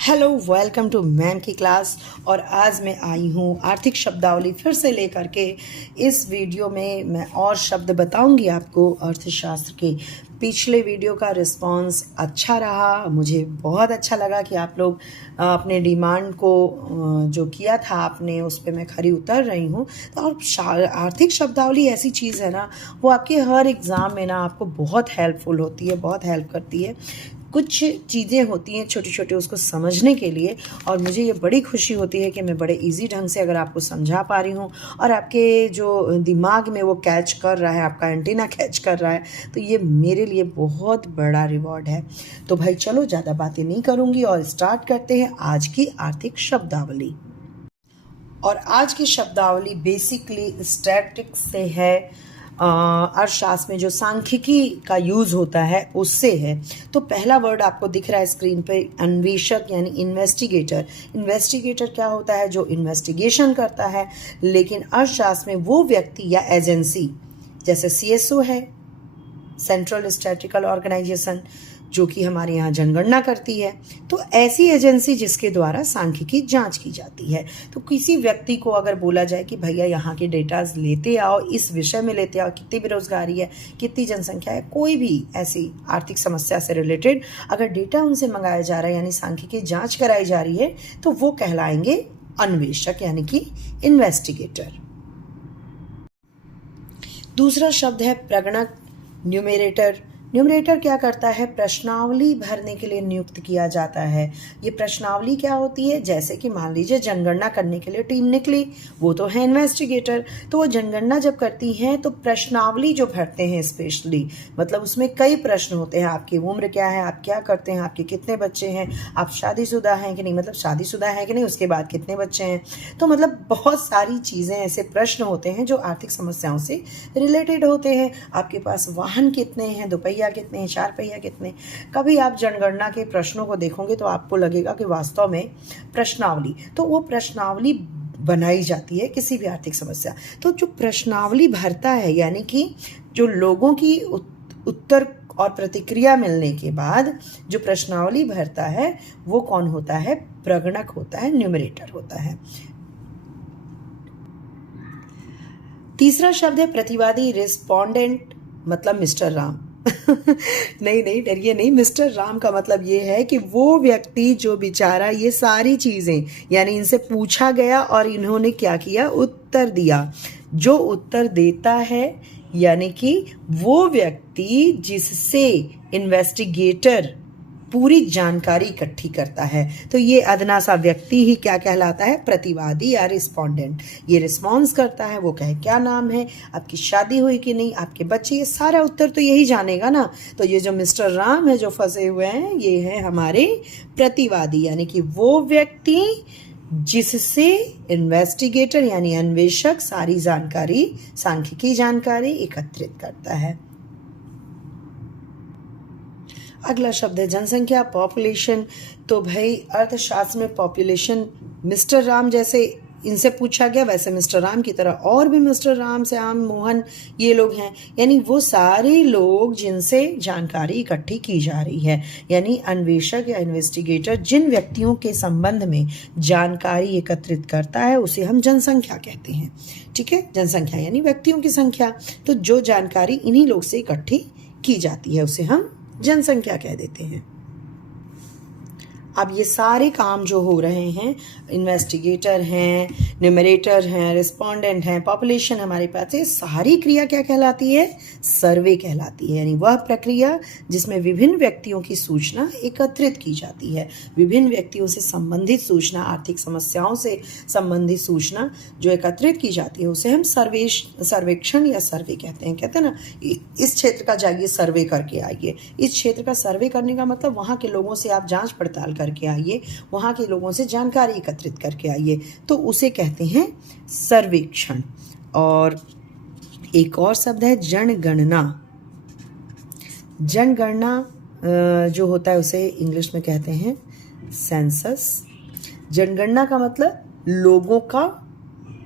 Hello, welcome to ma'am की class. और आज मैं आई हूँ आर्थिक शब्दावली फिर से लेकर के। इस वीडियो में मैं और शब्द बताऊंगी आपको अर्थशास्त्र के। पिछले वीडियो का रिस्पांस अच्छा रहा, मुझे बहुत अच्छा लगा कि आप लोग अपने डिमांड को जो किया था आपने, उस पर मैं खरी उतर रही हूँ। तो और आर्थिक शब्दावली ऐसी चीज़ है ना, वो आपके हर एग्ज़ाम में ना आपको बहुत हेल्पफुल होती है, बहुत हेल्प करती है। कुछ चीज़ें होती हैं छोटी छोटी उसको समझने के लिए, और मुझे ये बड़ी खुशी होती है कि मैं बड़े इजी ढंग से अगर आपको समझा पा रही हूँ और आपके जो दिमाग में वो कैच कर रहा है, आपका एंटीना कैच कर रहा है, तो ये मेरे लिए बहुत बड़ा रिवॉर्ड है। तो भाई चलो, ज़्यादा बातें नहीं करूँगी और स्टार्ट करते हैं आज की आर्थिक शब्दावली। और आज की शब्दावली बेसिकली स्टैटिक्स से है। अर्थशास्त्र में जो सांख्यिकी का यूज होता है उससे है। तो पहला वर्ड आपको दिख रहा है स्क्रीन पे, अन्वेषक यानी इन्वेस्टिगेटर। इन्वेस्टिगेटर क्या होता है? जो इन्वेस्टिगेशन करता है। लेकिन अर्थशास्त्र में वो व्यक्ति या एजेंसी, जैसे सीएसओ है, सेंट्रल स्टैटिस्टिकल ऑर्गेनाइजेशन, जो कि हमारे यहाँ जनगणना करती है, तो ऐसी एजेंसी जिसके द्वारा सांख्यिकी जांच की जाती है। तो किसी व्यक्ति को अगर बोला जाए कि भैया यहाँ के डेटाज लेते आओ, इस विषय में लेते आओ, कितनी बेरोजगारी है, कितनी जनसंख्या है, कोई भी ऐसी आर्थिक समस्या से रिलेटेड अगर डेटा उनसे मंगाया जा रहा है यानी सांख्यिकी जांच कराई जा रही है, तो वो कहलाएंगे अन्वेषक यानी कि इन्वेस्टिगेटर। दूसरा शब्द है प्रगणक, न्यूमेरेटर। न्यूमरेटर क्या करता है? प्रश्नावली भरने के लिए नियुक्त किया जाता है। ये प्रश्नावली क्या होती है? जैसे कि मान लीजिए जनगणना करने के लिए टीम निकली, वो तो है इन्वेस्टिगेटर। तो वो जनगणना जब करती हैं तो प्रश्नावली जो भरते हैं स्पेशली, मतलब उसमें कई प्रश्न होते हैं। आपकी उम्र क्या है, आप क्या करते हैं, आपके कितने बच्चे हैं, आप शादीशुदा हैं कि नहीं, मतलब शादीशुदा है कि नहीं, उसके बाद कितने बच्चे हैं। तो मतलब बहुत सारी चीज़ें, ऐसे प्रश्न होते हैं जो आर्थिक समस्याओं से रिलेटेड होते हैं। आपके पास वाहन कितने हैं, दोपहिया कितने हैं, चार पहिया कितने। कभी आप जनगणना के प्रश्नों को देखोगे तो आपको लगेगा कि वास्तव में प्रश्नावली, तो वो प्रश्नावली बनाई जाती है किसी भी आर्थिक समस्या। तो जो प्रश्नावली भरता है यानी कि जो लोगों की उत्तर और प्रतिक्रिया मिलने के बाद जो प्रश्नावली भरता है वो कौन होता है? प्रगणक होता है, न्यूमरेटर होता है। तीसरा शब्द है प्रतिवादी, रिस्पोंडेंट, मतलब मिस्टर राम। नहीं डरिए नहीं, मिस्टर राम का मतलब ये है कि वो व्यक्ति जो बेचारा ये सारी चीजें, यानी इनसे पूछा गया और इन्होंने क्या किया? उत्तर दिया। जो उत्तर देता है यानी कि वो व्यक्ति जिससे इन्वेस्टिगेटर पूरी जानकारी इकट्ठी करता है, तो ये अदना सा व्यक्ति ही क्या कहलाता है? प्रतिवादी या रिस्पोंडेंट। ये रिस्पॉन्स करता है, वो कहे क्या नाम है, आपकी शादी हुई कि नहीं, आपके बच्चे, ये सारा उत्तर तो यही जानेगा ना। तो ये जो मिस्टर राम है जो फंसे हुए हैं, ये है हमारे प्रतिवादी, यानी कि वो व्यक्ति जिससे इन्वेस्टिगेटर यानी अन्वेषक सारी जानकारी, सांख्यिकी जानकारी एकत्रित करता है। अगला शब्द है जनसंख्या, पॉपुलेशन। तो भाई अर्थशास्त्र में पॉपुलेशन, मिस्टर राम जैसे इनसे पूछा गया वैसे मिस्टर राम की तरह और भी मिस्टर राम, श्याम, मोहन, ये लोग हैं, यानी वो सारे लोग जिनसे जानकारी इकट्ठी की जा रही है। यानी अन्वेषक या इन्वेस्टिगेटर जिन व्यक्तियों के संबंध में जानकारी एकत्रित करता है उसे हम जनसंख्या कहते हैं। ठीक है, जनसंख्या यानी व्यक्तियों की संख्या। तो जो जानकारी इन्हीं लोग से इकट्ठी की जाती है उसे हम जनसंख्या कह देते हैं। अब ये सारे काम जो हो रहे हैं, इन्वेस्टिगेटर हैं, न्यूमरेटर हैं, रिस्पोंडेंट हैं, पॉपुलेशन हमारे पास है, सारी क्रिया क्या कहलाती है? सर्वे कहलाती है। यानी वह प्रक्रिया जिसमें विभिन्न व्यक्तियों की सूचना एकत्रित की जाती है। विभिन्न व्यक्तियों से संबंधित सूचना, आर्थिक समस्याओं से संबंधित सूचना जो एकत्रित की जाती है उसे हम सर्वेक्षण या सर्वे कहते हैं। कहते हैं ना, इस क्षेत्र का जाइए सर्वे करके आइए। इस क्षेत्र का सर्वे करने का मतलब वहाँ के लोगों से आप जांच पड़ताल करके आइए, वहाँ के लोगों से जानकारी एकत्रित करके आइए, तो उसे कहते हैं सर्वेक्षण। और एक और शब्द है जनगणना। जनगणना जो होता है उसे इंग्लिश में कहते हैं सेंसस। जनगणना का मतलब लोगों का,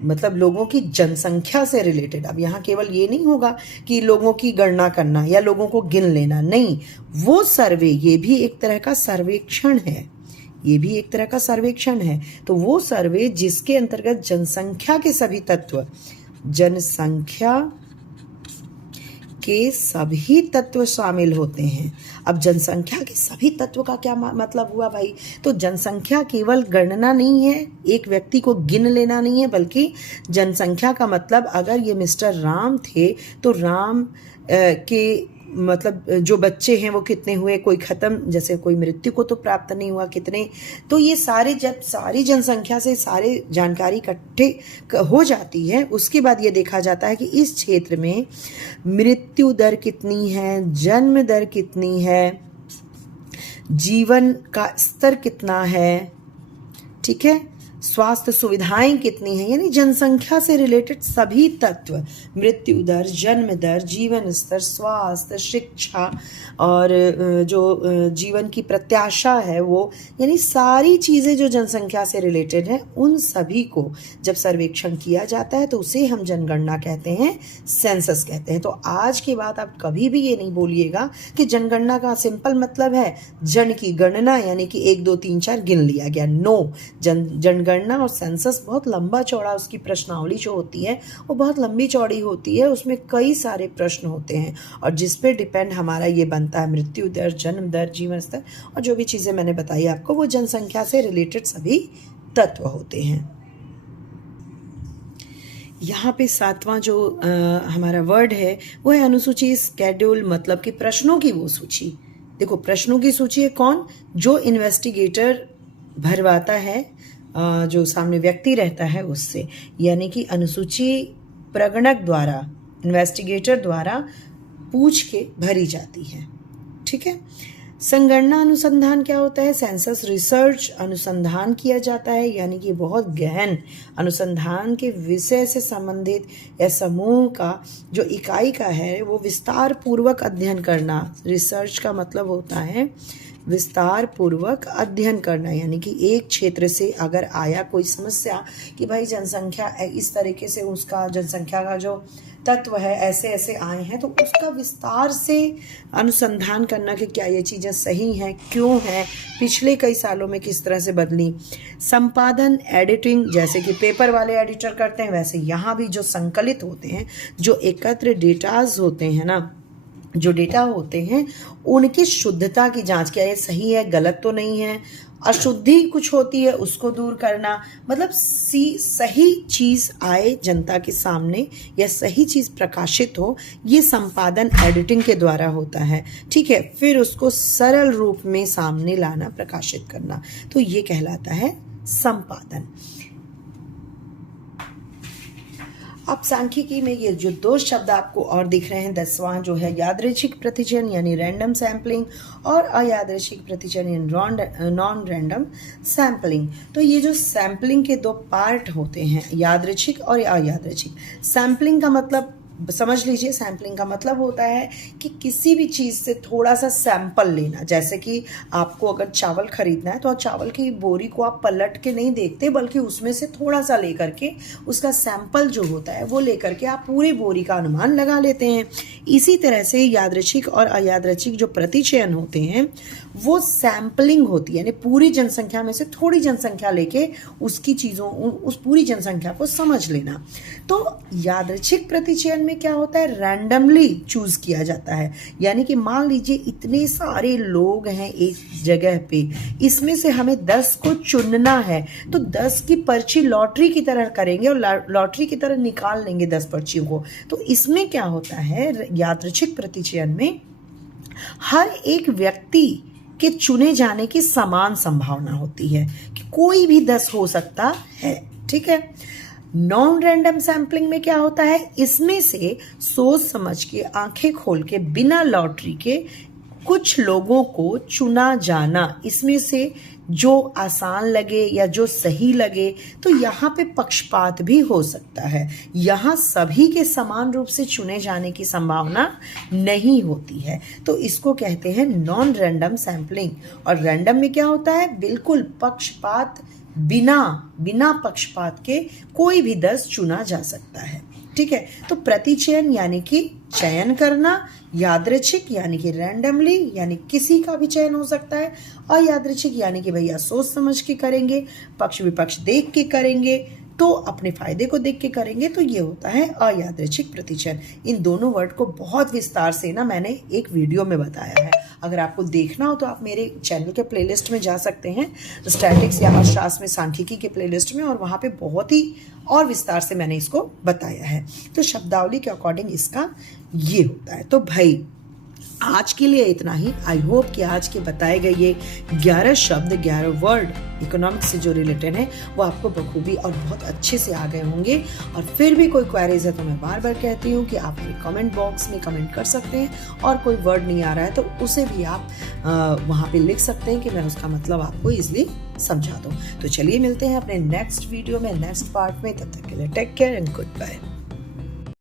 मतलब लोगों की जनसंख्या से रिलेटेड। अब यहाँ केवल ये नहीं होगा कि लोगों की गणना करना या लोगों को गिन लेना, नहीं, वो सर्वे, ये भी एक तरह का सर्वेक्षण है। ये भी एक तरह का सर्वेक्षण है। तो वो सर्वे जिसके अंतर्गत जनसंख्या के सभी तत्व, जनसंख्या के सभी तत्व शामिल होते हैं। अब जनसंख्या के सभी तत्व का क्या मतलब हुआ भाई? तो जनसंख्या केवल गणना नहीं है, एक व्यक्ति को गिन लेना नहीं है, बल्कि जनसंख्या का मतलब अगर ये मिस्टर राम थे तो राम के मतलब जो बच्चे हैं वो कितने हुए, कोई खत्म, जैसे कोई मृत्यु को तो प्राप्त नहीं हुआ, कितने। तो ये सारे, जब सारी जनसंख्या से सारे जानकारी इकट्ठे हो जाती है, उसके बाद ये देखा जाता है कि इस क्षेत्र में मृत्यु दर कितनी है, जन्म दर कितनी है, जीवन का स्तर कितना है, ठीक है, स्वास्थ्य सुविधाएं कितनी हैं, यानी जनसंख्या से रिलेटेड सभी तत्व, मृत्यु दर, जन्म दर, जीवन स्तर, स्वास्थ्य, शिक्षा और जो जीवन की प्रत्याशा है वो, यानी सारी चीज़ें जो जनसंख्या से रिलेटेड हैं, उन सभी को जब सर्वेक्षण किया जाता है तो उसे हम जनगणना कहते हैं, सेंसस कहते हैं। तो आज के बाद आप कभी भी ये नहीं बोलिएगा कि जनगणना का सिंपल मतलब है जन की गणना, यानी कि 1 2 3 4 गिन लिया गया। नो, जनगणना और सेंसस बहुत लंबा चौड़ा, उसकी प्रश्नावली जो होती है वो बहुत लंबी चौड़ी होती है, उसमें कई सारे प्रश्न होते हैं और जिस पे डिपेंड हमारा ये बनता है मृत्यु दर, जन्म दर, जीवन स्तर और जो भी चीज़ें मैंने बताई आपको, वो जनसंख्या से रिलेटेड सभी तत्व होते हैं। यहाँ पे 7वां जो हमारा वर्ड है वो है अनुसूची, स्केड्यूल, मतलब कि प्रश्नों की वो सूची। देखो, प्रश्नों की सूची है कौन? जो इन्वेस्टिगेटर भरवाता है, जो सामने व्यक्ति रहता है उससे, यानी कि अनुसूची प्रगणक द्वारा, इन्वेस्टिगेटर द्वारा पूछ के भरी जाती है, ठीक है। संगणना अनुसंधान क्या होता है? सेंसस रिसर्च अनुसंधान किया जाता है, यानी कि बहुत गहन अनुसंधान के विषय से संबंधित या समूह का जो इकाई का है वो विस्तार पूर्वक अध्ययन करना। रिसर्च का मतलब होता है विस्तार पूर्वक अध्ययन करना, यानी कि एक क्षेत्र से अगर आया कोई समस्या कि भाई जनसंख्या इस तरीके से, उसका जनसंख्या का जो तत्व है ऐसे ऐसे आए हैं, तो उसका विस्तार से अनुसंधान करना कि क्या ये चीज़ें सही हैं, क्यों हैं, पिछले कई सालों में किस तरह से बदली। संपादन, एडिटिंग, जैसे कि पेपर वाले एडिटर करते हैं वैसे यहाँ भी जो संकलित होते हैं, जो एकत्र डेटाज होते हैं ना, जो डेटा होते हैं उनकी शुद्धता की जांच, क्या ये सही है, गलत तो नहीं है, अशुद्धि कुछ होती है उसको दूर करना, मतलब सही चीज़ आए जनता के सामने या सही चीज़ प्रकाशित हो, ये संपादन एडिटिंग के द्वारा होता है, ठीक है। फिर उसको सरल रूप में सामने लाना, प्रकाशित करना, तो ये कहलाता है संपादन। अब सांख्यिकी में ये जो 2 शब्द आपको और दिख रहे हैं, 10वां जो है यादृच्छिक प्रतिचयन यानी रैंडम सैम्पलिंग, और अयादृच्छिक प्रतिचयन यानी नॉन रैंडम सैम्पलिंग। तो ये जो सैम्पलिंग के 2 पार्ट होते हैं, यादृच्छिक और अयादृच्छिक। सैम्पलिंग का मतलब समझ लीजिए, सैम्पलिंग का मतलब होता है कि किसी भी चीज़ से थोड़ा सा सैंपल लेना। जैसे कि आपको अगर चावल खरीदना है तो आप चावल की बोरी को आप पलट के नहीं देखते, बल्कि उसमें से थोड़ा सा लेकर के उसका सैंपल जो होता है वो लेकर के आप पूरी बोरी का अनुमान लगा लेते हैं। इसी तरह से यादृच्छिक और अयादृच्छिक जो प्रतिचयन होते हैं वो सैम्पलिंग होती है, यानी पूरी जनसंख्या में से थोड़ी जनसंख्या लेके उसकी चीज़ों, उस पूरी जनसंख्या को समझ लेना। तो यादृच्छिक प्रतिचयन में क्या होता है, रैंडमली चूज किया जाता है, यानी कि मान लीजिए इतने सारे लोग हैं एक जगह पे, इसमें से हमें 10 को चुनना है, तो 10 की पर्ची लॉटरी की तरह करेंगे और लॉटरी की तरह निकाल लेंगे 10 पर्चियों को। तो इसमें क्या होता है, यादृच्छिक प्रतिचयन में हर एक व्यक्ति के चुने जाने की समान संभावना होती है कि कोई भी 10 हो सकता है, ठीक है। नॉन रैंडम सैम्पलिंग में क्या होता है, इसमें से सोच समझ के, आंखें खोल के, बिना लॉटरी के कुछ लोगों को चुना जाना, इसमें से जो आसान लगे या जो सही लगे। तो यहाँ पे पक्षपात भी हो सकता है, यहाँ सभी के समान रूप से चुने जाने की संभावना नहीं होती है, तो इसको कहते हैं नॉन रैंडम सैम्पलिंग। और रैंडम में क्या होता है, बिल्कुल पक्षपात बिना पक्षपात के कोई भी 10 चुना जा सकता है। ठीक है। तो प्रतिचयन यानी कि चयन करना, यादृच्छिक यानी कि रैंडमली यानी किसी का भी चयन हो सकता है, अयादृच्छिक यानी कि भैया सोच समझ के करेंगे, पक्ष विपक्ष देख के करेंगे, तो अपने फायदे को देख के करेंगे, तो ये होता है अयादृच्छिक प्रतिचयन। इन दोनों वर्ड को बहुत विस्तार से ना मैंने एक वीडियो में बताया है। अगर आपको देखना हो तो आप मेरे चैनल के प्लेलिस्ट में जा सकते हैं, स्टैटिक्स या अर्थशास्त्र में सांख्यिकी के प्लेलिस्ट में, और वहाँ पे बहुत ही और विस्तार से मैंने इसको बताया है। तो शब्दावली के अकॉर्डिंग इसका ये होता है। तो भाई आज के लिए इतना ही। आई होप कि आज के बताए गए ये 11 शब्द, 11 वर्ड इकोनॉमिक्स से जो रिलेटेड है वो आपको बखूबी और बहुत अच्छे से आ गए होंगे। और फिर भी कोई क्वेरीज है तो मैं बार बार कहती हूँ कि आप मेरे कमेंट बॉक्स में कमेंट कर सकते हैं, और कोई वर्ड नहीं आ रहा है तो उसे भी आप वहाँ पे लिख सकते हैं कि मैं उसका मतलब आपको ईजिली समझा दूँ। तो चलिए मिलते हैं अपने नेक्स्ट वीडियो में, नेक्स्ट पार्ट में। तब तक के लिए take care and good bye.